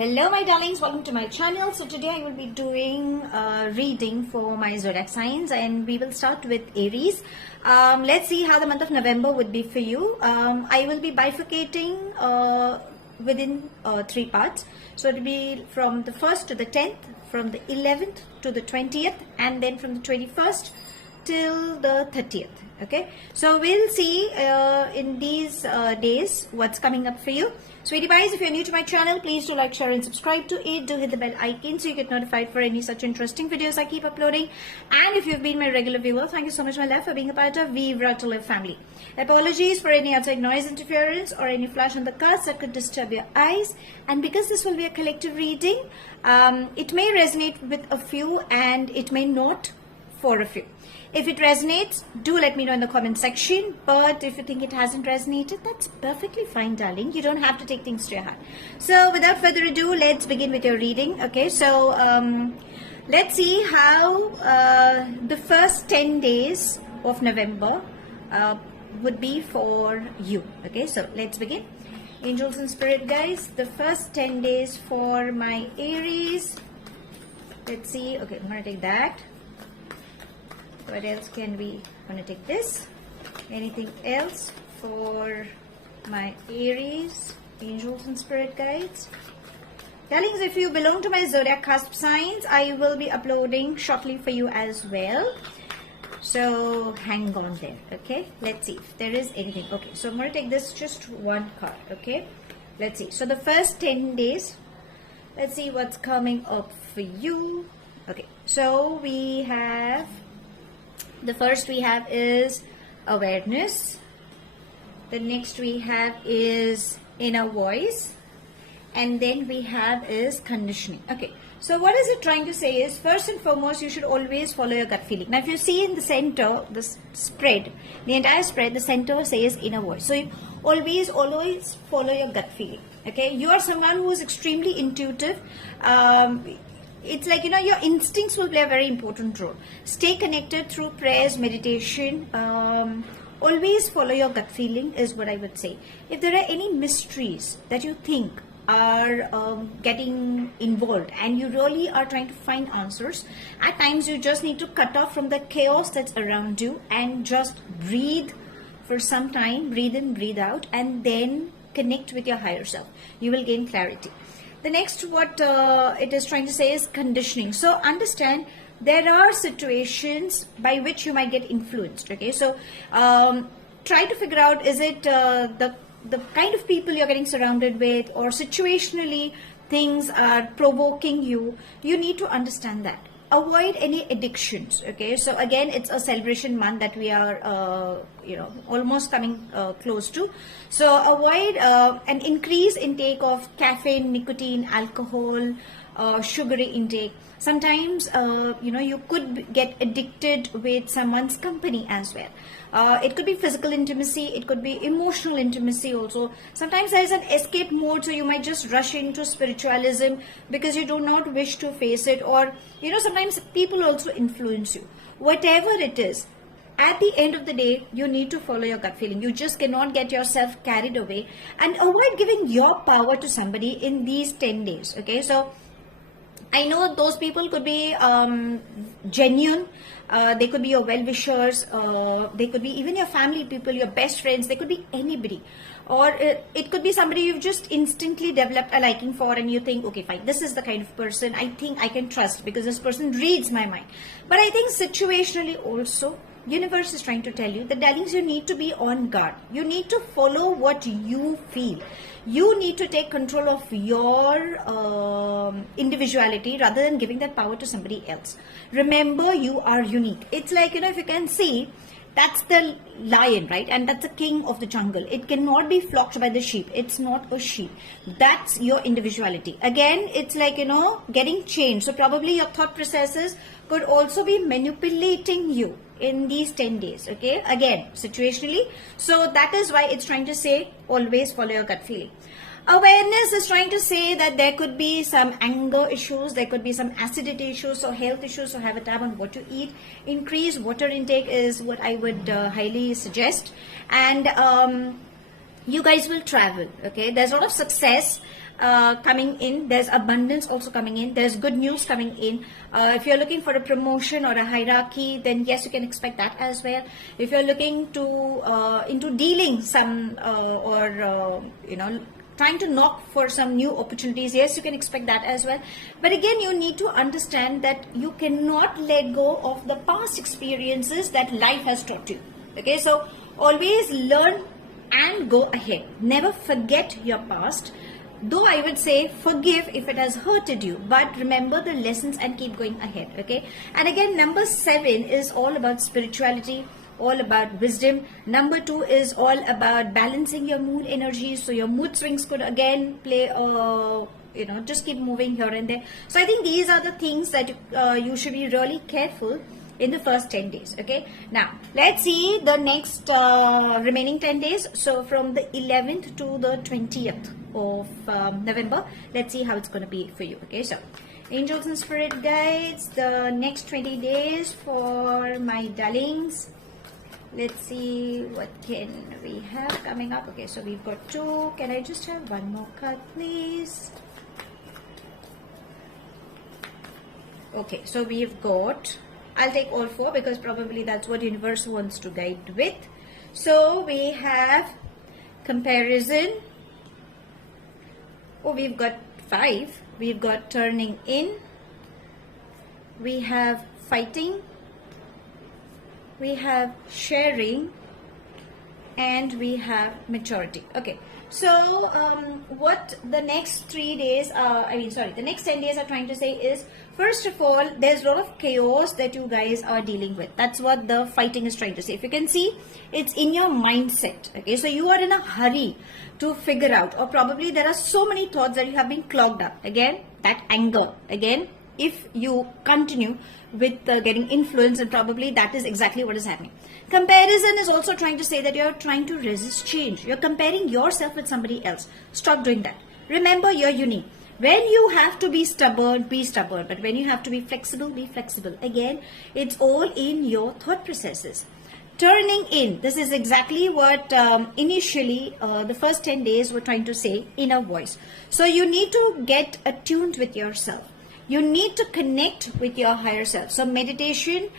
Hello my darlings, welcome to my channel. So today I will be doing a reading for my zodiac signs and we will start with Aries. Let's see how the month of November would be for you. I will be bifurcating within 3 parts. So it will be from the 1st to the 10th, from the 11th to the 20th, and then from the 21st till the 30th. Okay, so we'll see in these days what's coming up for you. Sweetie pies, if you're new to my channel, please do like, share and subscribe to it. Do hit the bell icon so you get notified for any such interesting videos I keep uploading. And if you've been my regular viewer, thank you so much my love for being a part of We Virtue Live family. Apologies for any outside noise interference or any flash on the cards that could disturb your eyes. And because this will be a collective reading, it may resonate with a few and it may not for a few. If it resonates, do let me know in the comment section. But if you think it hasn't resonated, that's perfectly fine, darling. You don't have to take things to your heart. So without further ado, let's begin with your reading. Okay, so let's see how the first 10 days of November would be for you. Okay, so let's begin. Angels and spirit guides, the first 10 days for my Aries. Let's see. Okay, I'm going to take that. What else can we want to take this? Anything else for my Aries, angels and spirit guides? Darlings, if you belong to my zodiac cusp signs, I will be uploading shortly for you as well. So hang on there. Okay, let's see if there is anything. Okay, so I'm going to take this just one card. Okay, let's see. So the first 10 days, let's see what's coming up for you. Okay, so we have, the first we have is awareness. The next we have is inner voice. And then we have is conditioning. Okay, so what is it trying to say is, first and foremost, you should always follow your gut feeling. Now, if you see in the center, the spread, the entire spread, the center says inner voice. So you always follow your gut feeling. Okay, you are someone who is extremely intuitive. It's like, your instincts will play a very important role. Stay connected through prayers, meditation. Always follow your gut feeling is what I would say. If there are any mysteries that you think are getting involved and you really are trying to find answers, at times you just need to cut off from the chaos that's around you and just breathe for some time, breathe in, breathe out, and then connect with your higher self. You will gain clarity. The next, what it is trying to say is conditioning. So understand there are situations by which you might get influenced. Okay, so try to figure out, is it the kind of people you're getting surrounded with, or situationally things are provoking you. You need to understand that. Avoid any addictions. Okay, so again, it's a celebration month that we are almost coming close to. So avoid an increased intake of caffeine, nicotine, alcohol, sugary intake. Sometimes you could get addicted with someone's company as well. It could be physical intimacy, it could be emotional intimacy also. Sometimes there is an escape mode, so you might just rush into spiritualism because you do not wish to face it, or sometimes people also influence you. Whatever it is, at the end of the day, you need to follow your gut feeling. You just cannot get yourself carried away, and avoid giving your power to somebody in these 10 days. Okay, so I know those people could be genuine. They could be your well-wishers. They could be even your family people, your best friends. They could be anybody. Or it could be somebody you've just instantly developed a liking for, and you think, okay, fine, this is the kind of person I think I can trust because this person reads my mind. But I think situationally also, universe is trying to tell you that, darlings, you need to be on guard. You need to follow what you feel. You need to take control of your individuality rather than giving that power to somebody else. Remember, you are unique. It's like, if you can see, that's the lion, right? And that's the king of the jungle. It cannot be flocked by the sheep. It's not a sheep. That's your individuality. Again, it's like, getting changed. So probably your thought processes could also be manipulating you in these 10 days. Okay, again, situationally. So that is why it's trying to say always follow your gut feeling. Awareness is trying to say that there could be some anger issues, there could be some acidity issues or health issues, so have a tab on what to eat. Increase water intake is what I would highly suggest. And you guys will travel. Okay, there's a lot of success coming in. There's abundance also coming in. There's good news coming in. If you're looking for a promotion or a hierarchy, then yes, you can expect that as well. If you're looking to into dealing some trying to knock for some new opportunities, yes, you can expect that as well. But again, you need to understand that you cannot let go of the past experiences that life has taught you. Okay, so always learn and go ahead. Never forget your past. Though I would say forgive if it has hurted you, but remember the lessons and keep going ahead. Okay, and again, number 7 is all about spirituality, all about wisdom. Number 2 is all about balancing your mood energy. So your mood swings could again play just keep moving here and there. So I think these are the things that you should be really careful in the first 10 days. Okay, now let's see the next remaining 10 days. So from the 11th to the 20th of November, let's see how it's going to be for you. Okay, so angels and spirit guides, the next 20 days for my darlings. Let's see what can we have coming up. Okay, so we've got 2. Can I just have one more card, please? Okay, so we've got, I'll take all 4 because probably that's what universe wants to guide with. So we have comparison. Oh, we've got 5. We've got turning in. We have fighting. We have sharing, and we have maturity. Okay, so what the next 3 days, the next 10 days are trying to say is, first of all, there's a lot of chaos that you guys are dealing with. That's what the fighting is trying to say. If you can see, it's in your mindset. Okay, so you are in a hurry to figure out, or probably there are so many thoughts that you have been clogged up. Again, that anger. Again, if you continue with getting influence, and probably that is exactly what is happening. Comparison is also trying to say that you're trying to resist change. You're comparing yourself with somebody else. Stop doing that. Remember, you're unique. When you have to be stubborn, be stubborn. But when you have to be flexible, be flexible. Again, it's all in your thought processes. Turning in. This is exactly what initially the first 10 days were trying to say, inner voice. So you need to get attuned with yourself. You need to connect with your higher self. So meditation,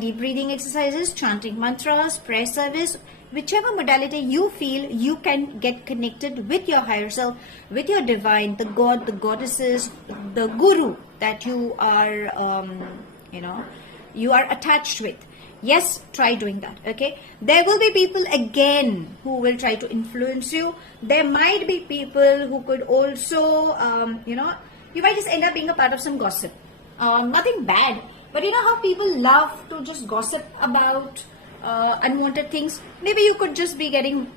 deep breathing exercises, chanting mantras, prayer service, whichever modality you feel you can get connected with your higher self, with your divine, the God, the goddesses, the guru that you are, you are attached with. Yes, try doing that. Okay, there will be people again who will try to influence you. There might be people who could also, you might just end up being a part of some gossip. Nothing bad, but you know how people love to just gossip about unwanted things. Maybe you could just be getting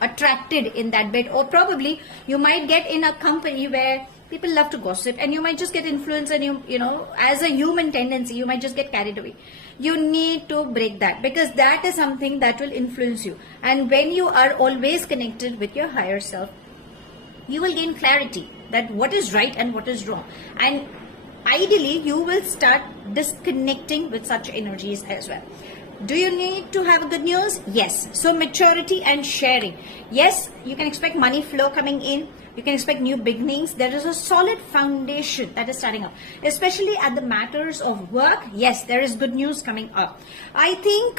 attracted in that bit, or probably you might get in a company where people love to gossip, and you might just get influenced, and you know as a human tendency you might just get carried away. You need to break that, because that is something that will influence you. And when you are always connected with your higher self, you will gain clarity that what is right and what is wrong, and ideally you will start disconnecting with such energies as well. Do you need to have good news? Yes. So maturity and sharing. Yes, you can expect money flow coming in. You can expect new beginnings. There is a solid foundation that is starting up, especially at the matters of work. Yes, there is good news coming up. I think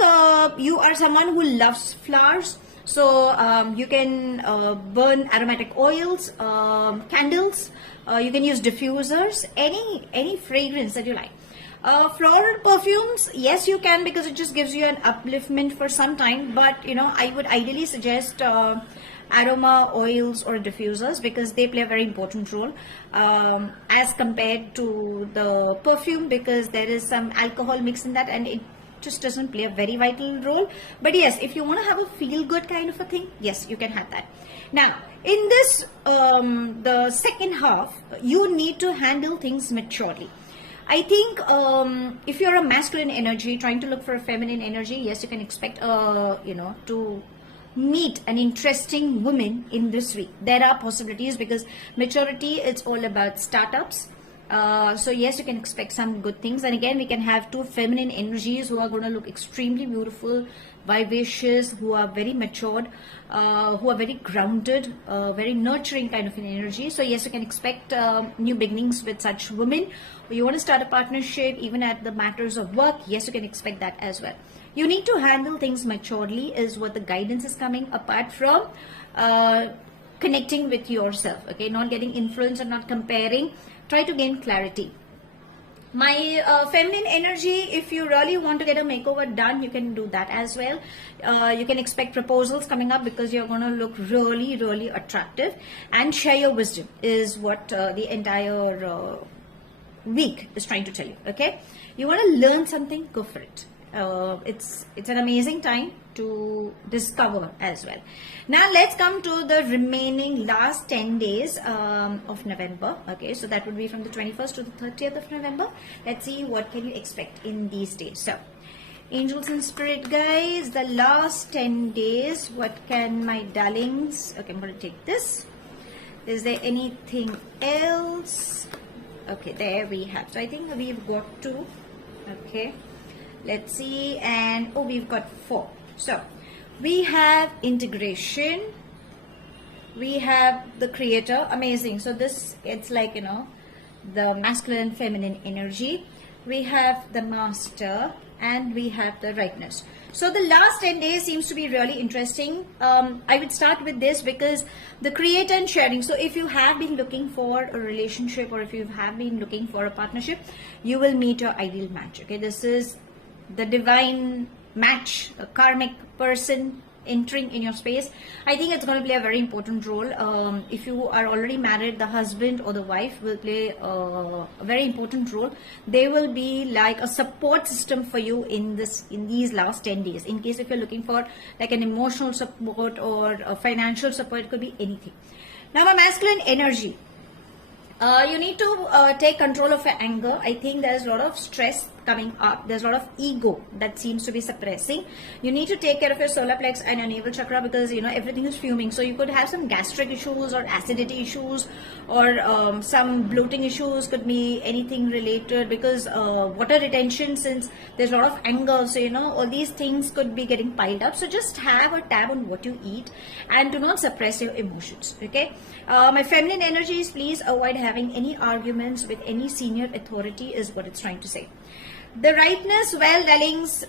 you are someone who loves flowers. So you can burn aromatic oils, candles. You can use diffusers, any fragrance that you like. Floral perfumes, yes you can, because it just gives you an upliftment for some time. But I would ideally suggest aroma oils or diffusers, because they play a very important role as compared to the perfume, because there is some alcohol mixed in that and it just doesn't play a very vital role. But yes, if you want to have a feel good kind of a thing, yes, you can have that. Now in this the second half, you need to handle things maturely. I think if you're a masculine energy trying to look for a feminine energy, yes, you can expect to meet an interesting woman in this week. There are possibilities, because maturity, it's all about startups. So yes, you can expect some good things. And again, we can have two feminine energies who are going to look extremely beautiful, vivacious, who are very matured, who are very grounded, very nurturing kind of an energy. So yes, you can expect new beginnings with such women. You want to start a partnership, even at the matters of work, yes, you can expect that as well. You need to handle things maturely is what the guidance is coming, apart from connecting with yourself, okay, not getting influenced and not comparing. Try to gain clarity. My feminine energy, if you really want to get a makeover done, you can do that as well. You can expect proposals coming up because you're going to look really, really attractive, and share your wisdom is what the entire week is trying to tell you. Okay, you want to learn something, go for it. It's an amazing time to discover as well. Now let's come to the remaining last 10 days of November. Okay, so that would be from the 21st to the 30th of November. Let's see what can you expect in these days. So angels and spirit guys, the last 10 days, what can my darlings, okay, I'm going to take this. Is there anything else? Okay, there we have. So I think we've got 2. Okay, let's see. And oh, we've got 4. So we have integration, we have the creator, amazing. So this, it's like, you know, the masculine and feminine energy. We have the master, and we have the rightness. So the last 10 days seems to be really interesting. I would start with this because the creator and sharing. So if you have been looking for a relationship, or if you have been looking for a partnership, you will meet your ideal match. Okay, this is the divine match, a karmic person entering in your space. I think it's going to play a very important role. If you are already married, the husband or the wife will play a very important role. They will be like a support system for you in these last 10 days. In case if you're looking for like an emotional support or a financial support, it could be anything. Now, my masculine energy. You need to take control of your anger. I think there's a lot of stress coming up. There's a lot of ego that seems to be suppressing. You need to take care of your solar plex and your navel chakra because, you know, everything is fuming. So you could have some gastric issues or acidity issues, or some bloating issues. Could be anything related because water retention, since there's a lot of anger. So, you know, all these things could be getting piled up. So just have a tab on what you eat and do not suppress your emotions. Okay. My feminine energies, please avoid having any arguments with any senior authority is what it's trying to say. The rightness, well, darlings,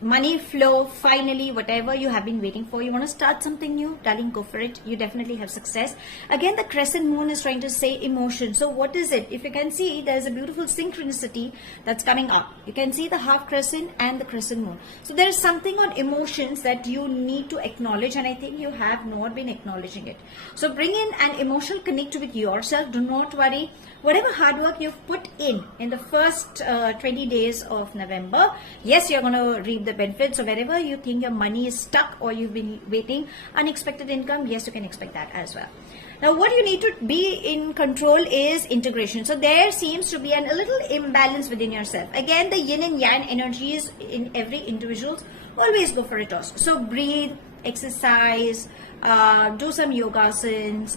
money flow, finally, whatever you have been waiting for. You want to start something new, darling, go for it. You definitely have success. Again, the crescent moon is trying to say emotion. So what is it? If you can see, there's a beautiful synchronicity that's coming up. You can see the half crescent and the crescent moon. So there is something on emotions that you need to acknowledge, and I think you have not been acknowledging it. So bring in an emotional connect with yourself. Do not worry. Whatever hard work you've put in the first 20 days of November, yes, you're going to reap the benefits. So wherever you think your money is stuck or you've been waiting unexpected income, yes, you can expect that as well. Now, what you need to be in control is integration. So there seems to be a little imbalance within yourself. Again, the yin and yang energies in every individual, always go for it also. So breathe, exercise, do some yogasans,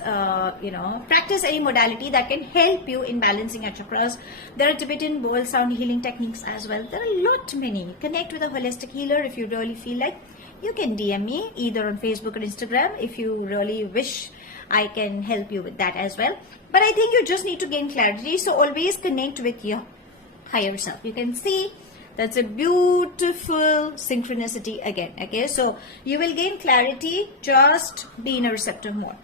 practice any modality that can help you in balancing your chakras. There are Tibetan bowl sound healing techniques as well. There are a lot many. Connect with a holistic healer if you really feel like. You can DM me either on Facebook or Instagram if you really wish. I can help you with that as well. But I think you just need to gain clarity. So always connect with your higher self. You can see that's a beautiful synchronicity again. Okay, so you will gain clarity. Just be in a receptive mode.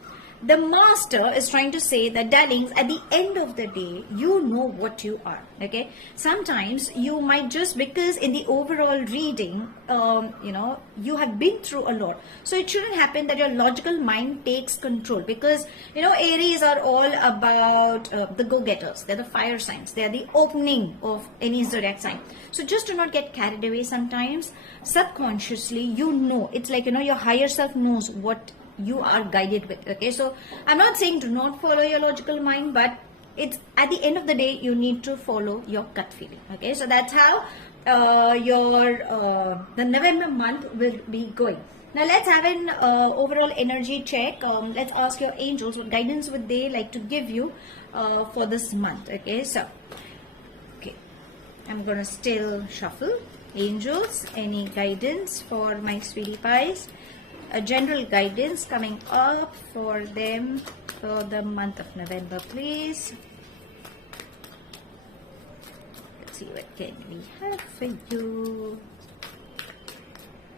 The master is trying to say that, darlings, at the end of the day, you know what you are. Okay, sometimes you might just, because in the overall reading, you have been through a lot. So it shouldn't happen that your logical mind takes control, because, Aries are all about the go-getters. They're the fire signs. They're the opening of any zodiac sign. So just do not get carried away sometimes. Subconsciously, it's like, your higher self knows what you are guided with. Okay, so I'm not saying do not follow your logical mind, but it's at the end of the day you need to follow your gut feeling. Okay, so that's how the November month will be going. Now let's have an overall energy check. Let's ask your angels what guidance would they like to give you for this month. Okay, so I'm gonna still shuffle. Angels, any guidance for my sweetie pies? A general guidance coming up for them for the month of November, please. Let's see what can we have for you.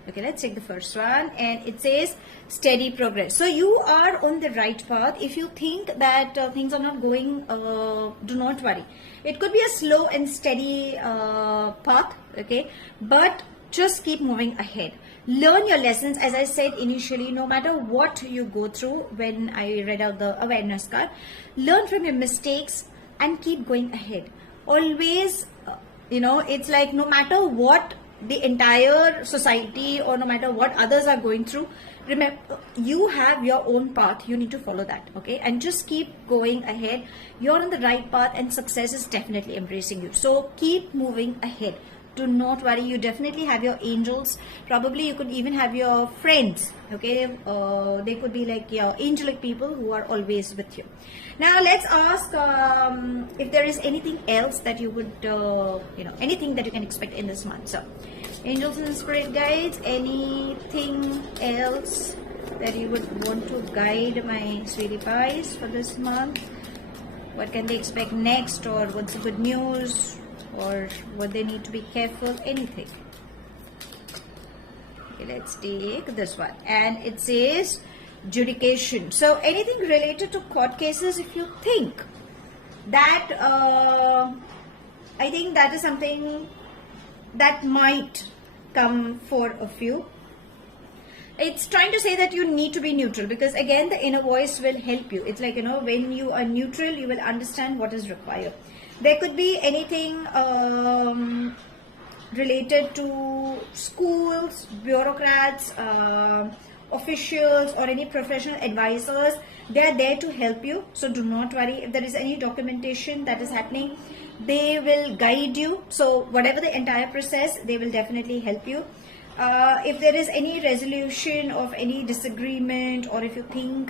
Okay, let's take the first one, and it says steady progress. So you are on the right path. If you think that things are not going, do not worry. It could be a slow and steady path, okay, but just keep moving ahead. Learn your lessons. As I said initially, no matter what you go through, when I read out the awareness card, learn from your mistakes and keep going ahead. Always, it's like no matter what the entire society or no matter what others are going through, remember, you have your own path. You need to follow that, okay, and just keep going ahead. You're on the right path and success is definitely embracing you, so keep moving ahead. Do not worry. You definitely have your angels. Probably you could even have your friends, okay. They could be like your angelic people who are always with you. Now let's ask if there is anything else that you would anything that you can expect in this month. So angels and spirit guides, anything else that you would want to guide my sweetie pies for this month? What can they expect next, or what's the good news, or what they need to be careful? Anything. Okay, let's take this one, and it says judication. So anything related to court cases, if you think that I think that is something that might come for a few. It's trying to say that you need to be neutral, because again the inner voice will help you. It's like, when you are neutral, you will understand what is required. There could be anything related to schools, bureaucrats, officials, or any professional advisors. They are there to help you, so do not worry. If there is any documentation that is happening, they will guide you. So whatever the entire process, they will definitely help you. If there is any resolution of any disagreement, or if you think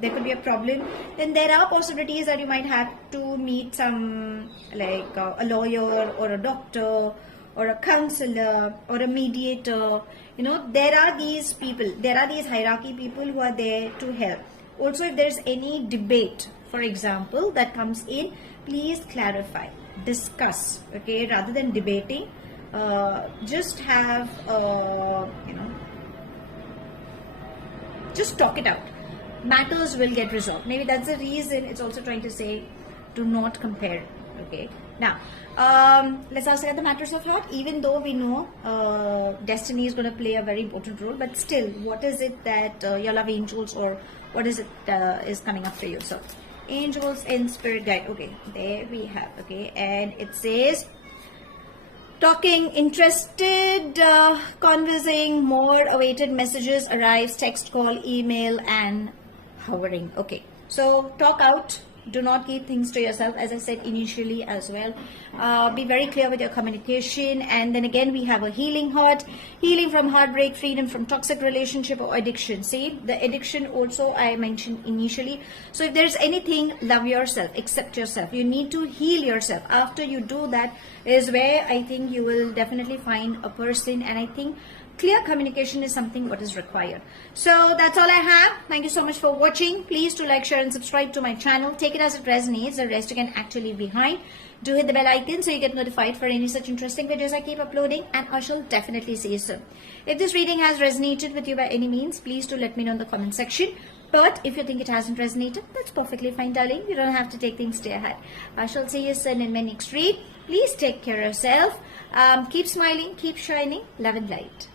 there could be a problem, then there are possibilities that you might have to meet some, like a lawyer or a doctor or a counselor or a mediator. There are these people, there are these hierarchy people who are there to help. Also, if there is any debate, for example, that comes in, please clarify, discuss, okay, rather than debating. Just have just talk it out. Matters will get resolved. Maybe that's the reason it's also trying to say do not compare. Okay, now let's also get the matters of heart. Even though we know destiny is going to play a very important role, but still, what is it that your love angels, or what is it is coming up for you? So angels and spirit guide. Okay, there we have. Okay, and it says talking, interested, conversing, more awaited messages arrives, text, call, email, and hovering. Okay, so talk out. Do not keep things to yourself, as I said initially as well. Be very clear with your communication. And then again, we have a healing heart, healing from heartbreak, freedom from toxic relationship or addiction. See, the addiction also I mentioned initially. So if there's anything, love yourself, accept yourself. You need to heal yourself. After you do that is where I think you will definitely find a person, and I think clear communication is something what is required. So that's all I have. Thank you so much for watching. Please do like, share, and subscribe to my channel. Take it as it resonates. The rest you can actually leave behind. Do hit the bell icon so you get notified for any such interesting videos I keep uploading, and I shall definitely see you soon. If this reading has resonated with you by any means, please do let me know in the comment section. But if you think it hasn't resonated, that's perfectly fine, darling. You don't have to take things to your head. I shall see you soon in my next read. Please take care of yourself. Keep smiling, keep shining. Love and light.